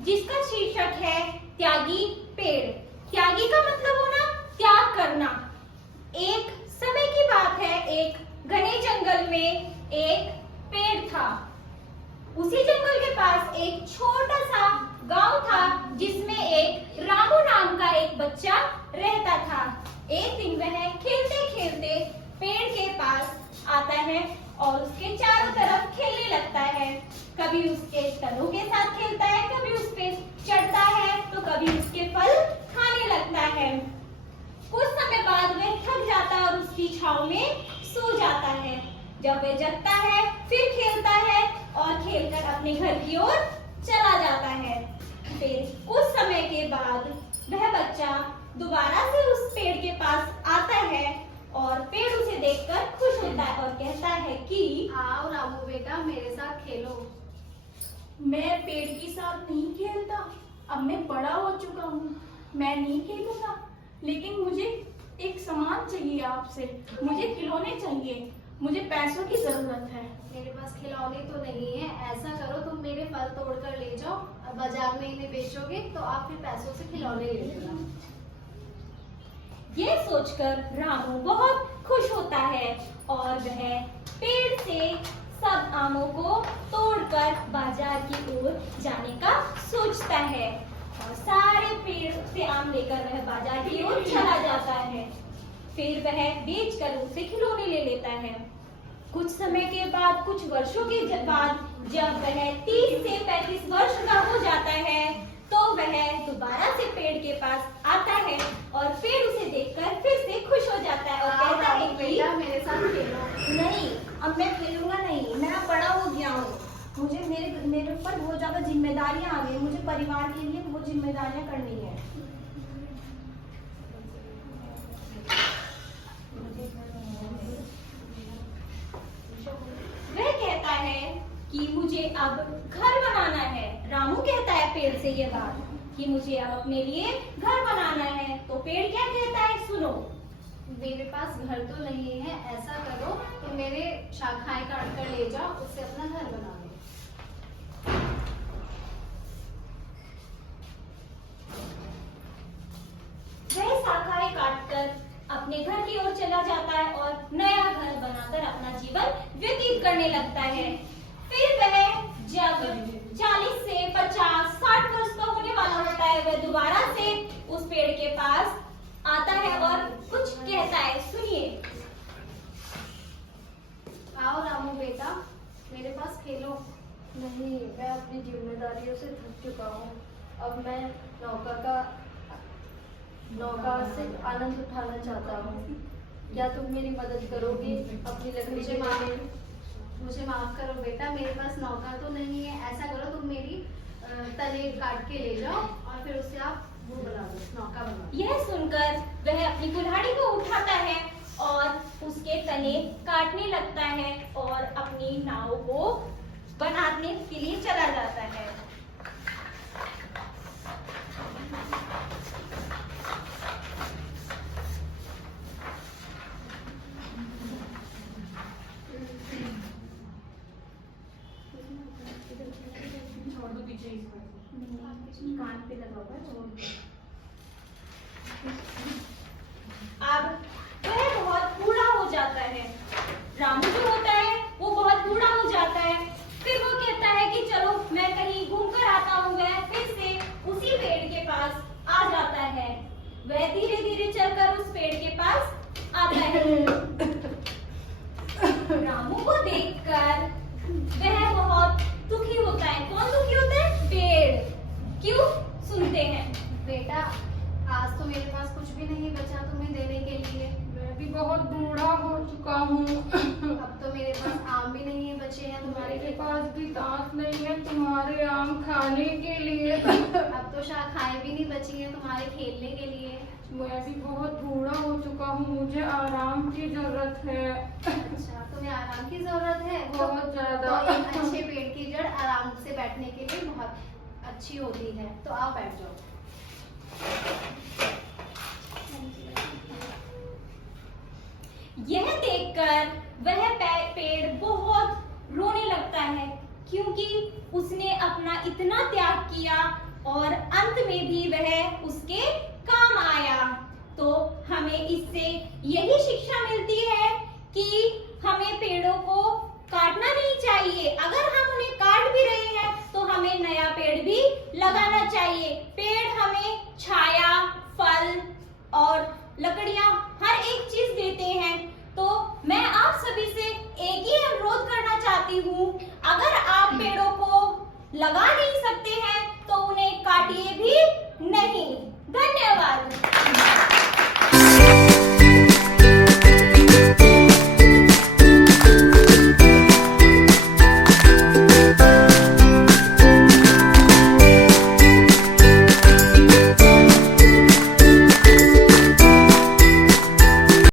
जिसका शीर्षक है त्यागी पेड़। त्यागी का मतलब होना त्याग करना। एक समय की बात है, एक घने जंगल में एक पेड़ था। उसी जंगल के पास एक छोटा सा गांव था जिसमें एक रामू नाम का एक बच्चा रहता था। एक दिन वह खेलते खेलते पेड़ के पास आता है और उसके चारों तरफ खेलने लगता है। कभी उसके तनों के साथ खेलता है, कभी उस पे चढ़ता है तो कभी उसके फल खाने लगता है। कुछ समय बाद वह थक जाता है और उसकी छांव में सो जाता है। जब वह जगता है फिर खेलता है और खेलकर अपने घर की ओर चला जाता है। फिर कुछ समय के बाद वह बच्चा दोबारा से उस पेड़ के पास आता है और पेड़ उसे देखकर खुश होता है और कहता है कि आओ रामू बेटा, मेरे साथ खेलो। मैं पेड़ के साथ नहीं खेलता, अब मैं बड़ा हो चुका हूँ, मैं नहीं खेलूंगा। लेकिन मुझे एक सामान चाहिए आपसे, मुझे खिलौने चाहिए, मुझे पैसों की जरूरत है। मेरे पास खिलौने तो नहीं है, ऐसा करो तुम मेरे फल तोड़ कर ले जाओ और बाजार में इन्हें बेचोगे तो आप फिर पैसों से खिलौने ले लेना। ये सोचकर रामू बहुत खुश होता है और वह पेड़ से सब आमों को तोड़कर बाजार की ओर जाने का सोचता है और सारे पेड़ से आम लेकर वह बाजार की ओर चला जाता है। फिर वह बेचकर उनसे खिलौने ले लेता है। कुछ समय के बाद, कुछ वर्षों के बाद जब वह 30 से 35 वर्ष का हो जाता है तो वह दोबारा से पेड़ के पास आता है और पेड़ उसे देखकर फिर से खुश हो जाता है और कहता है कि बेटा मेरे साथ खेलो। नहीं, अब मैं खेलूंगा नहीं, मैं अब बड़ा हो गया हूँ। मुझे मेरे ऊपर बहुत ज्यादा जिम्मेदारियां आ गई, मुझे परिवार के लिए बहुत जिम्मेदारियां करनी है। वह कहता है कि मुझे अब घर बनाना है। रामू कहता है पेड़ से ये बात कि मुझे अब अपने लिए घर बनाना है। तो पेड़ क्या कहता है, सुनो। मेरे पास घर तो नहीं है, ऐसा करो कि मेरे शाखाएं काट कर ले जाओ, उससे अपना घर बना लो। वह शाखाएं काटकर अपने घर की ओर चला जाता है और नया घर बनाकर अपना जीवन व्यतीत करने लगता है। फिर वह जब 40 से 50, 60 वर्ष का होने वाला होता है, वह दोबारा से उस पेड़ के पास आता है और कुछ कहता है, सुनिए। आओ रामू बेटा, मेरे पास खेलो। नहीं, मैं अपनी जिम्मेदारियों से थक चुका हूँ। अब मैं नौका से आनंद उठाना चाहता हूँ। क्या तुम मेरी मदद करोगे अपनी लकड़ी के माने? मुझे माफ करो बेटा, मेरे पास नौका तो नहीं है, ऐसा करो तुम मेरी तने काट के ले जाओ और फिर उससे आप वो बना लो, नौका बना लो। यह सुनकर वह अपनी कुल्हाड़ी को उठाता है और उसके तने काटने लगता है और अपनी नाव को बनाने के लिए चला जाता है। कान पे लगा हुआ है, छोड़ दो। अब वह बहुत बूढ़ा हो जाता है। रामू जो होता है वो बहुत बूढ़ा हो जाता है। फिर वो कहता है कि चलो मैं कहीं घूम कर आता हूँ। वह फिर से उसी पेड़ के पास आ जाता है। वह धीरे धीरे चलकर उस पेड़ के पास आता है। रामू को देखकर वह बहुत दुखी होता है। कौन दुखी होता है? पेड़। क्यों? सुनते हैं। बेटा, आज तो मेरे पास कुछ भी नहीं बचा तुम्हें देने के लिए। मैं भी बहुत बूढ़ा हो चुका हूँ। अब तो मेरे पास आम भी नहीं बचे हैं तुम्हारे मेरे लिए। पास भी दांत नहीं है तुम्हारे आम खाने के लिए। अब तो शाखाएं भी नहीं बची हैं तुम्हारे खेलने के लिए। मैं भी बहुत बूढ़ा हो चुका हूँ, मुझे आराम की जरूरत है। अच्छा, तुम्हें आराम की जरूरत है? बहुत ज्यादा। तो एक अच्छे पेड़ की जड़ आराम से बैठने के लिए बहुत अच्छी होती है, तो आओ बैठ जाओ। यह देखकर वह पेड़ बहुत रोने लगता है क्योंकि उसने अपना इतना त्याग किया और अंत में भी वह उसके काम आया। तो हमें इससे यही शिक्षा मिलती है कि हमें पेड़ों को काटना नहीं चाहिए। अगर हम उन्हें काट भी रहे हैं तो हमें नया पेड़ भी लगाना चाहिए। पेड़ हमें छाया, फल और लकड़ियां हर एक चीज देते हैं। तो मैं आप सभी से एक ही अनुरोध करना चाहती हूँ, अगर आप पेड़ों को लगा नहीं सकते